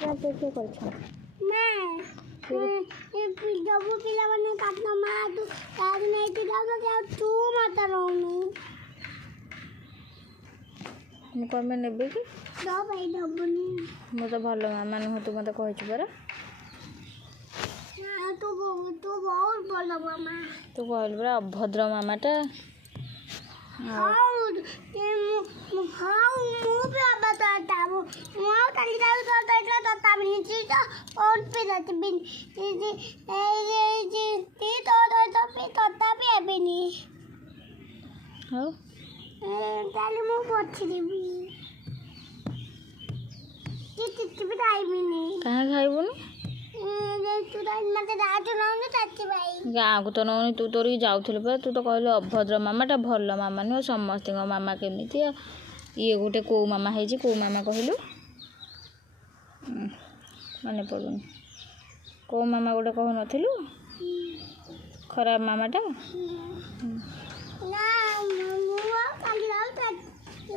क्या पेट कर छ मैं जब पिला बने काटना मार तू काट नहीं तू जाओ क्या तू मत रोनु मु को में नेबे कि दो भाई डबनी मु तो भलो मामा नु तू मते कहै छ परा तू बहुत भलो मामा तू कहल परा अभद्र मामाटा हाउ मु भी बताता हूं मु ताली दाऊ तो तता भी चीज और पे जाते बिन ये तो पे तता भी अभी नहीं हाउ ताली मु पछी देबी चित्ती भी खाइबी नहीं कहाँ खाइबुनी तू मते राजू नौनु चाची भाई गाँव को तो नौनी तू तोरी जाउथिल पर तू तो कहले अभद्र मामाटा भल मामा नु समस्त मामा केमिति ये गोटे को मामा है जी को मामा कहलु माने पड़ुनी को मामा गोटे कह नथिलु खराब मामाटा ना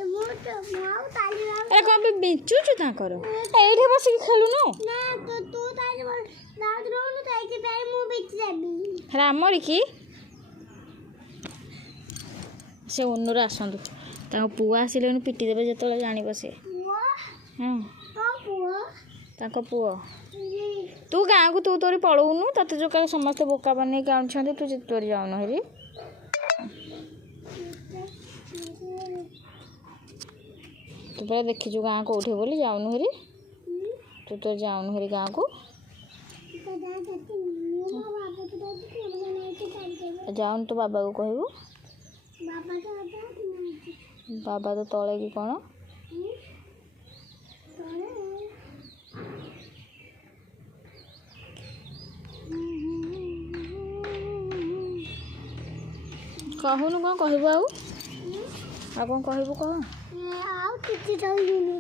मु ताली दाऊ ए कौन भी बेचू छु ताकर एठे बस के खेलु न ना तू ताली दाऊ नौनु ताई पे मु बिच जाबी रामरी की से ओनर आसंतु ताको पुआ आसिले पिटी देबे जतले जानिबो से हां ताको पुआ तू गाँ को तू तोरी पळौनु तते जो का समस्त बोका बने के आउन छंदे तू तोरी जाउन हेरी तू परा देखि जो गाँ को उठे बोली जाउन हेरी तू तो जाउन हेरी गाँ को जाउन तो बाबा को कहबो बाबा तो तले की कौन कहूनु कौन कहबो आ कौन कहबो कह आउ किछि जाइनी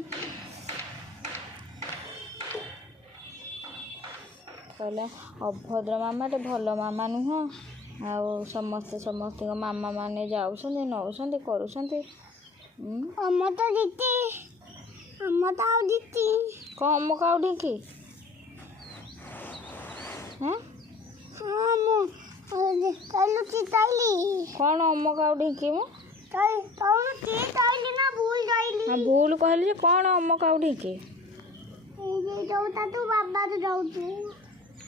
कहले अभद्र मामाटे भल मामा नुह आ समस्त मामा माने जाउछन्ते नउछन्ते करूछन्ते हम तो जीती हम तो आउ जीती कम काउ ढिकी हैं हां मु कलु चिताइली कौन अम काउ ढिकी मु तौनु चिताइली ना भूल जाइली हां भूल कहली जे कौन अम काउ ढिकी ए जोता तू बाबा तो जाउ तू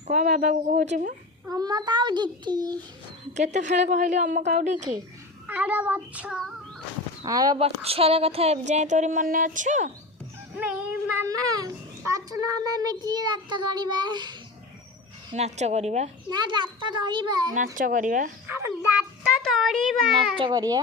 कौन बाबा को कहूची मु हम तो आउ जीती केते खेले कहली अम काउ ढिकी आर बच्छर कथा अब जाए तोरी मन अच्छा नहीं मामा पाचना में मिठी रात करिबा नाच करिबा ना रात करिबा नाच करिबा हम रात करिबा नाच करिया